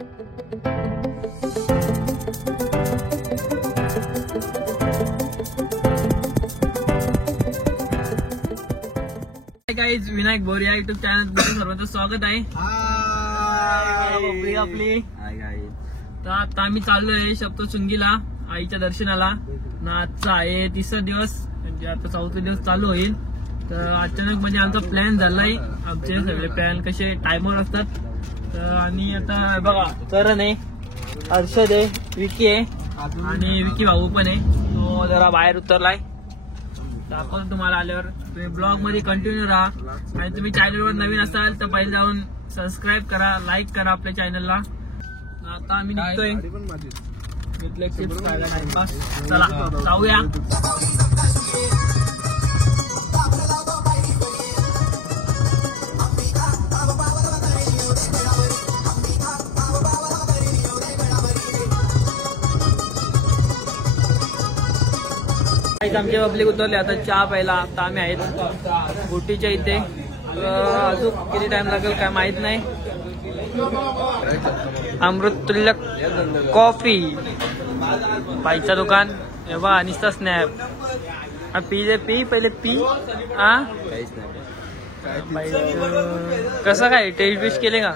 Guys, Vinayak बोरिया YouTube channel तुमचं सर्वांचं स्वागत आहे. आपली तर आता आम्ही चाललोय सप्तशृंगीला आईच्या दर्शनाला. आजचा आहे 3रा दिवस, म्हणजे आता 4था दिवस चालू होईल. तर अचानक म्हणजे आमचा प्लॅन झालाय. आमचे सगळे प्लॅन कसे टाइमवर असतात. तर आणि आता बघा, करण आहे, हर्षद आहे, विकी आहे आणि विकी भाऊ पण आहे. तो जरा बाहेर उतरलाय. तर आपण तुम्हाला आल्यावर तुम्ही ब्लॉग मध्ये कंटिन्यू राहा. आणि तुम्ही चॅनलवर नवीन असाल तर पहिले जाऊन सबस्क्राईब करा, लाईक करा आपल्या चॅनलला. आता आम्ही निघतोय. चिप्स खायला टाइमपास. चला जाऊया. आमचे पब्लिक उतरले. आता चहा प्यायला आता आम्ही आहेत बोटीच्या इथे. अजून किती टाइम लागेल काय माहित नाही. अमृततुल्य कॉफी पाईचा दुकान. हे बघा निस्ता स्नॅप. पी पहिले पी. कसं काय टेस्ट बिस्ट केले का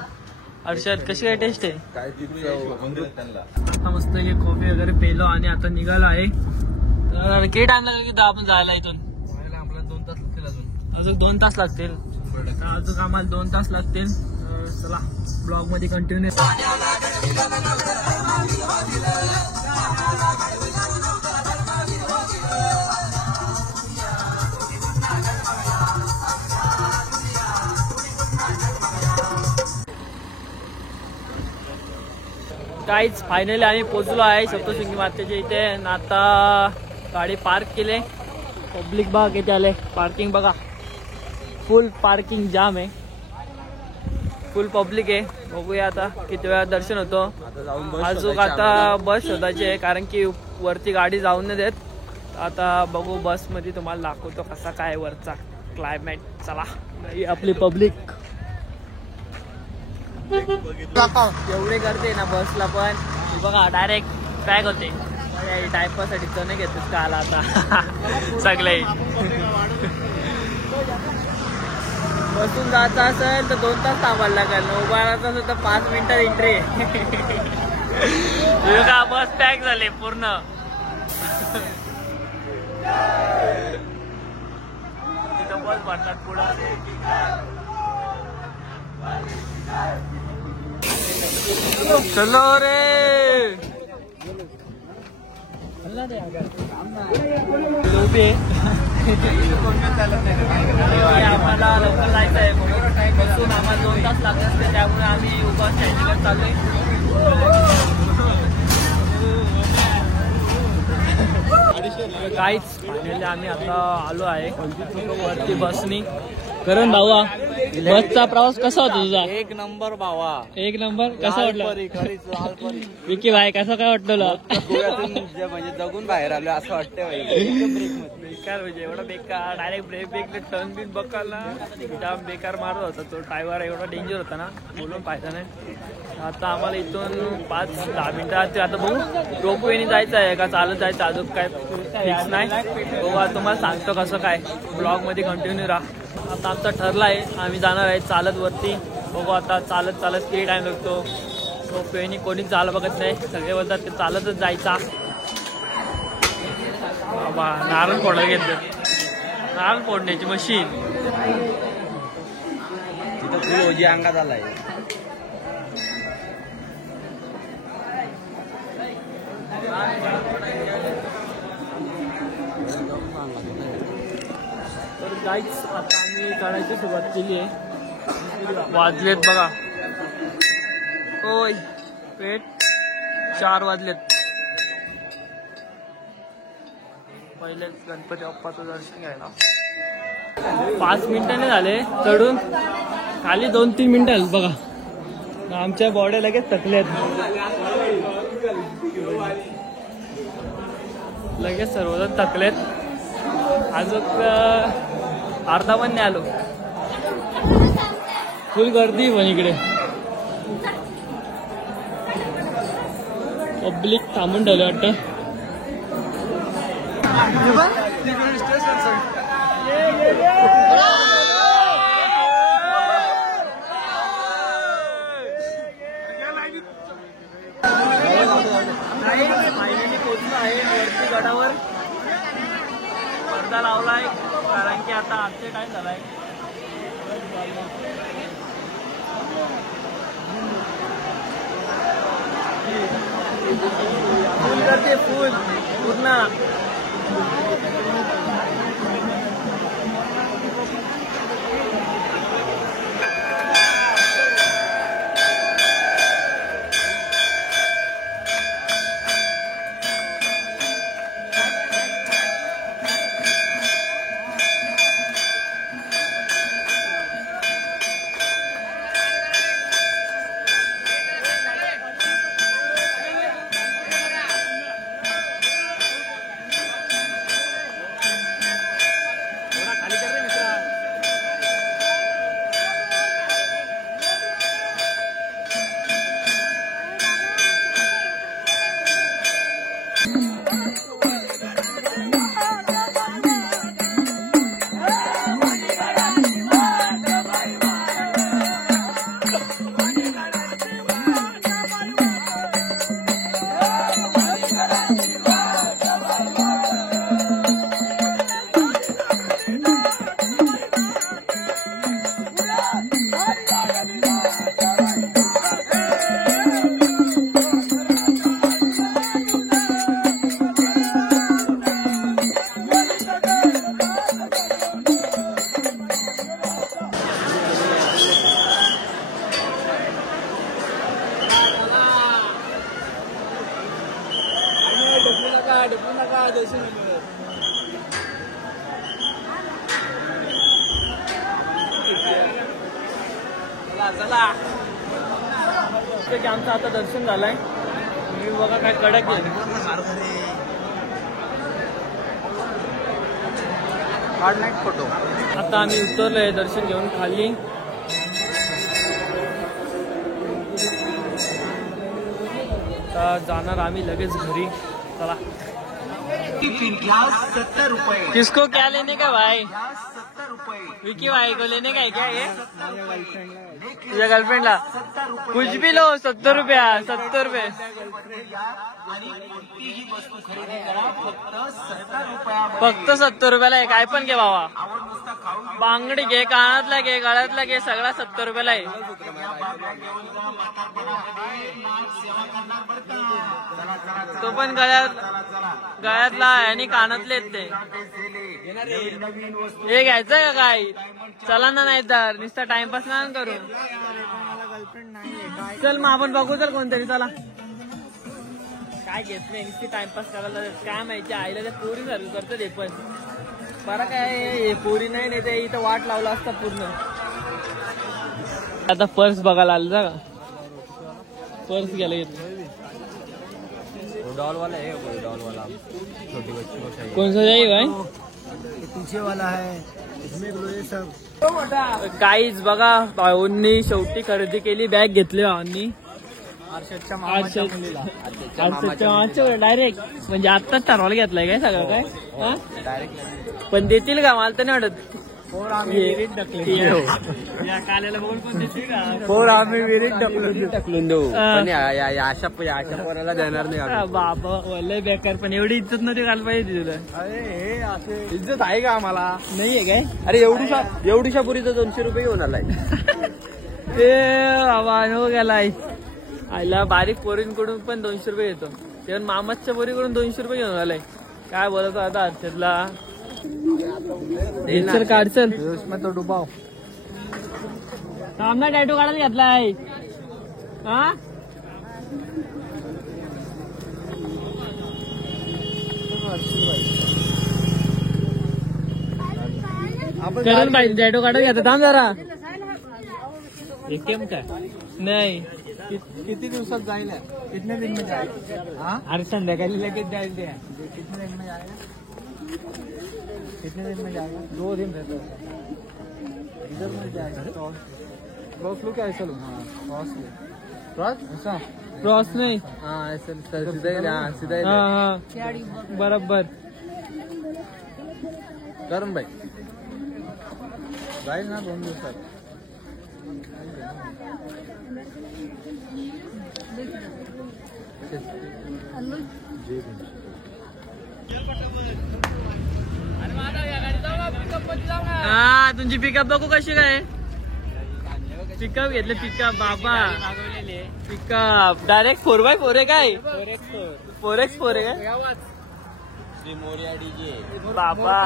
हर्षद? कशी काय टेस्ट आहे? आता मस्त कॉफी वगैरे पेलो आणि आता निघालो आहे. तर किती टाइम लागेल की आपण जायला इथून? अजून 2 तास लागतील. अजून आम्हाला 2 तास लागतील. चला ब्लॉग मध्ये कंटिन्यू. काहीच फायनली आम्ही पोहोचलो आहे सप्तशृंगी मातेच्या इथे. आता गाडी पार्क केले. पब्लिक बघा किती आले. पार्किंग बघा, फुल पार्किंग जाम आहे. फुल पब्लिक आहे. बघूया आता किती वेळा दर्शन होतो. अजून आता बस शोधायची आहे कारण की वरती गाडी जाऊन नाही देत. आता बघू बस मध्ये तुम्हाला दाखवतो कसा काय वरचा क्लायमेट. चला आपली पब्लिक एवढे करते ना बसला पण. बघा डायरेक्ट पॅक होते. टाइमपास साठी तो नाही घेतोस का आला आता सगळे. बसून जायचं असेल तर 2 तास थांबायला लागेल. उभा राहायचं असेल तर 5 मिनिटात एंट्री आहे. का बस पॅक झाले पूर्ण. तिथं बस भरतात पुढं. चलो रे. आम्हाला लवकर जायचं आहे बसून आम्हाला 2 तास लागत असते. त्यामुळे आम्ही उभा स्टँडला चाललोय. काहीच फायनली आम्ही आता आलो आहे वरती बसनी. करण भावा, बसचा प्रवास कसा होता तुझा? 1 नंबर भावा, 1 नंबर. कसा वाटलं विकी भाई? कसं काय वाटलं? म्हणजे जगून बाहेर आलो असं वाटतं. बेकार म्हणजे एवढा बेकार. डायरेक्ट ब्रेक टर्न बिन बघायला जाम बेकार मारत होता तो. ड्रायव्हर एवढा डेंजर होता ना, बोलून फायदा नाही. आता आम्हाला इथून 5-10 मिनिटात आता बघू रोपवेने जायचं आहे का चालत जायचं अजून काय फिक्स नाही. बघू तुम्हाला सांगतो कसं काय. ब्लॉग मध्ये कंटिन्यू राहा. आता आमचा ठरला आहे आम्ही जाणार आहे चालत वरती. बघू आता चालत किती टाइम लागतो. रोपवेने कोणीच जायला बघत नाही. सगळे बोलतात ते चालतच जायचा. बाबा नारळ फोडायला घेतलं. नारळ फोडण्याची मशीन तिथं ओजी अंगात आलाय. तर गाईच आता आम्ही काढायची सुरुवात केली आहे. वाजलेत बघा. होय पेट 4 वाजलेत. पहिले गणपती बाप्पाचं दर्शन घ्यायला 5 मिनिटांनी झाले. चढून खाली 2-3 मिनिटं बघा. आमच्या बॉड्या लगेच थकल्यात. लगेच सर्वजण थकलेत. अजून अर्धा पण नाही आलो. फुल गर्दी पण इकडे. पब्लिक थांबून ठेवलं वाटतं. फायनली पोहोचलो आहे वरती गडावर. पडदा लावलाय कारण की आता आजचे टाइम झालाय. फुल करते फुल पूर्ण. चला आमचं आता दर्शन झालंय. मी बघा काय कडक आहे. फोटो. आता आम्ही उतरलोय दर्शन घेऊन खाली. आता जाणार आम्ही लगेच घरी. चला. 70 रुपए. किसको क्या लेने का भाई? 70 रुपए. विकी भाई को लेने का है क्या ये? तुझ्या गर्लफ्रेंडला कुछ भी लो. 70 रुपया. 70 रुपये. आणि कोणतीही वस्तू खरेदी करा फक्त 70 रुपयामध्ये. फक्त 70 रुपयाला आहे. काय पण घे बाबा. आवड नुसता खाऊन बांगडी घे, कानातला घे, गळ्यातला घे, सगळा 70 रुपयाला आहे. घेऊन जा म्हातारपणामध्ये नाग सेवा करणार बरं का. चला चला तो पण गळ्यातला आणि कानातले आहेत ते. नवीन वस्तू हे घ्यायचं का काय? चला ना, नाही तर नुसता टाइमपास ना करू. चल मग आपण बघू. चल कोणतरी. चला. काय घेत नाही नुसती टाइमपास करायला. काय माहिती आईला त्या पोरी सर्व करतात. हे पण बरं काय हे पोरी नाही ते इथं वाट लावला असता पूर्ण. आता पर्स बघायला आलं का? पर्स घ्यायला घेतलं. डॉल वाला है कोई डॉल वाला छोटी बच्ची को चाहिए. कोणसा जाईल काय? पीछे वाला है इसमें ये सब. काहीच बघा भाऊंनी शेवटी खरेदी केली. बॅग घेतली भाऊंनी. आरशाच्या मामाच्या डायरेक्ट म्हणजे आत्ताच ठरवायला घेतलाय काय सगळं काय? हा? डायरेक्ट पण देतील का? मला तर नाही वाटत. आम्ही विहिरीत ढकले. या काल्याला बघून पण देतील का? आम्ही विहिरीत ढकलून देऊ. पण या अशा पोराला देणार नाही आम्ही. बाबा लय बेकार. पण एवढी इज्जत नव्हती घाल पाहिजे तुला. अरे हे असे इज्जत आहे का आम्हाला? नाहीये काय? अरे एवढीशा पुरीचं 200 रुपये घेऊन आलाय. ए बाबा हो गेलाय. आईला बारीक पोरींकडून पण 200 रुपये घेतो. ते मामाच्या पोरीकडून 200 रुपये घेऊन आलाय. काय बोलतो आता हर्षदला? काढचल तो डुबाव. सामना टॅटू काढायला घेतलाय. हा करण भाई टॅटू काढायला घेतात. थांब जरा. केम काय नाही. किती दिवसात जाईल? कितने दिन में जाएगा? अरे संध्याकाळी लगेच जाईल ते. कितने दिन में जाएगा? कितने दिन में जाएगा? 2 दिन रहता है. इधर में जाएगा. क्रॉस लो क्या ऐसा लो. हाँ क्रॉस लो. क्रॉस नाही. सीधा बरोबर. करून भाई जाईल ना 2 दिवसात. हा तुमची पिकअप बघू कशी काय. पिकअप घेतले पिकअप बाबा. पिकअप डायरेक्ट 4x4 आहे काय. 4x4 आहे काय बाबा.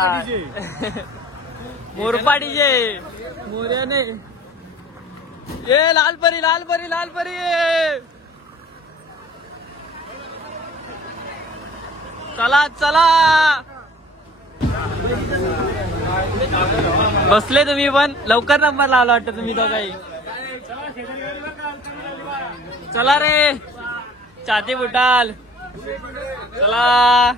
मोरपा डीजे मोर्या नाही. ये लालपरी लालपरी लालपरी. चला चला बसले तुम्ही पण लवकर नंबर लावला वाटतं तुम्ही तो काही. चला रे छाती बुटाल. चला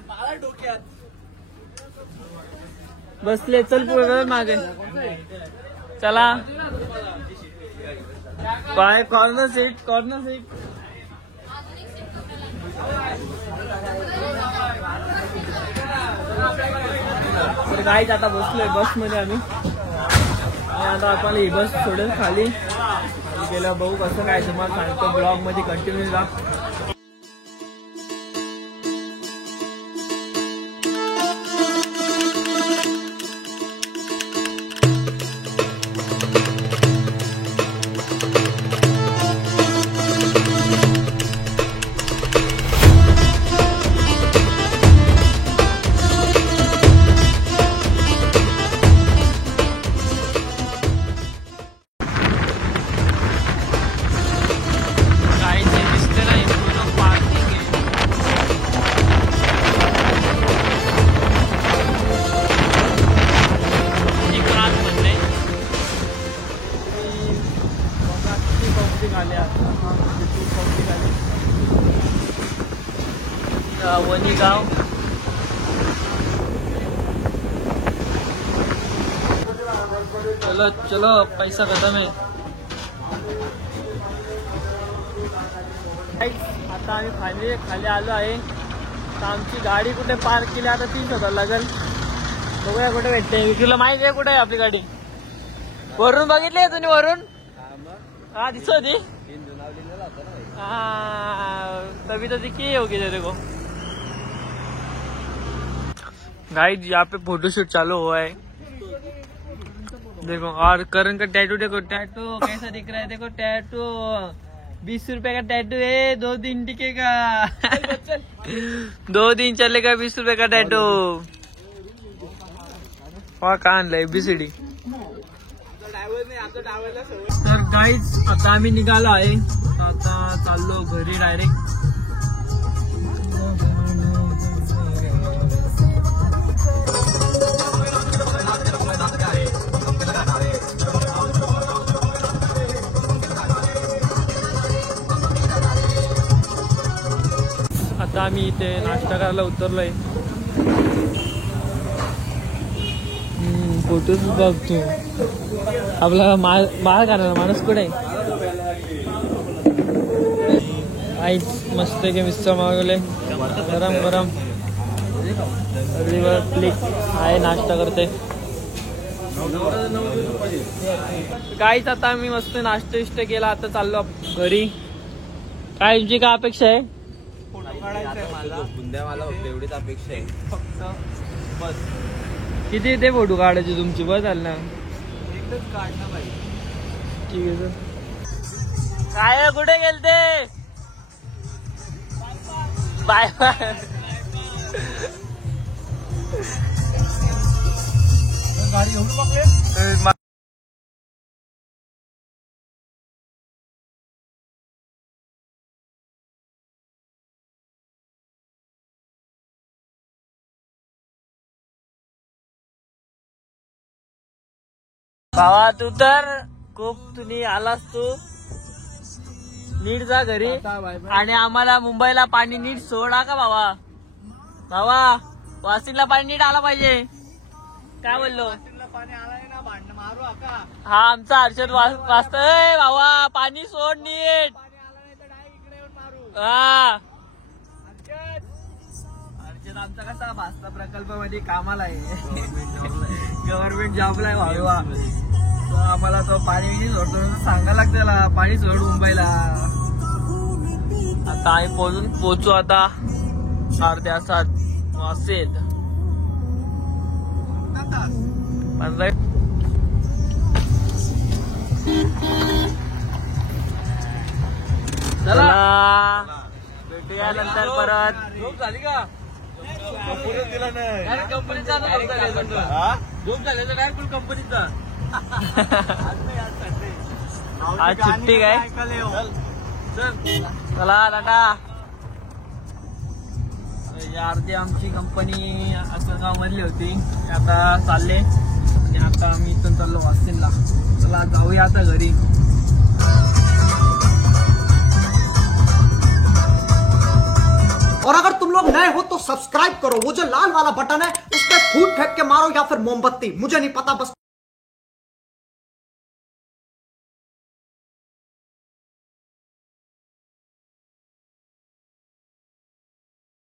बसले. चल पुढे मागे. चला काय कॉर्नर सीट कॉर्नर सीट. तर काहीच आता बसलोय बस मध्ये आम्ही. आता आपण ही बस सोडेल खाली गेलं. बघू कसं काय तुम्हाला सांगतो. ब्लॉग मध्ये कंटिन्यू राहा. वनी गाव. चलो चलो पैसा खत्म है. आता आम्ही खाली आलो आहे. तर आमची गाडी कुठे पार्क केली आता 300 लागेल. बघूया कुठे भेटते. तुला माहिती आहे कुठे आहे आपली गाडी. वरून बघितली तुम्ही वरून. हाँ दिसो होती. तभी तो दिखी होगी तेरे को. गाइस यहाँ पे फोटोशूट चालू हुआ है. देखो और करण का टैटू देखो. टैटू कैसा दिख रहा है देखो. टैटू 20 रुपए का टैटू है. 2 दिन टिकेगा. 2 दिन चलेगा. 20 रुपए का टैटू. कहाँ आणलाय ABCD. तर गाईज आता आम्ही निघालो आहे. आता चाललो घरी डायरेक्ट. आता आम्ही इथे नाश्ता करायला उतरलोय. फोटोज बघतो. आपला बाळ करणार माणूस कुठे. आईच मस्त की मिसळ मागवले गरम गरम. क्लिक आहे नाश्ता करते. काहीच आता आम्ही मस्त नाश्ता इष्ट केला. आता चाललो घरी. काय तुमची काय अपेक्षा आहे. मला एवढीच अपेक्षा आहे फक्त. बस किती ते फोटो काढायचे तुमची. बस आल ना. एकच काढणं पाहिजे. ठीक आहे सर. काय कुठे गेलते. Bye bye. गाडी घेऊन बघले. भावा तू तर खूप तुम्ही आलास. तू नीट जा घरी. आणि आम्हाला मुंबईला पाणी नीट सोडा का भावा. भावा वाशिमला पाणी नीट आला पाहिजे. काय बोललो. पाणी आलाय ना. भांडण मारू आका. हा आमचा हर्षद वाचतोय. भावा पाणी सोड नीट. पाणी आला नाही तर अर्चद आमचा कसा भास्ता प्रकल्पामध्ये कामाला आहे. गव्हर्नमेंट जॉबला आहे वाळवा. तो आम्हाला तो पाणी सोडतो सांगा लागतं त्याला पाणी सोड मुंबईला. आता आम्ही पोहोचू आता अर्ध्या तासात वासेत. चला भेटूया नंतर परत. झोप झाली का? कंपनीचा झोप झाली काय फुल कंपनीचा. आज सुट्टी काय. चला टाटा. अर्धी आमची कंपनी असलगाव मधली होती आता चालले आणि आता आम्ही इथून चाललो वाशिमला. चला जाऊया आता घरी. और अगर तुम लोग नए हो तो सब्सक्राइब करो. वो जो लाल वाला बटन है उस पर फूट फेंक के मारो या फिर मोमबत्ती, मुझे नहीं पता, बस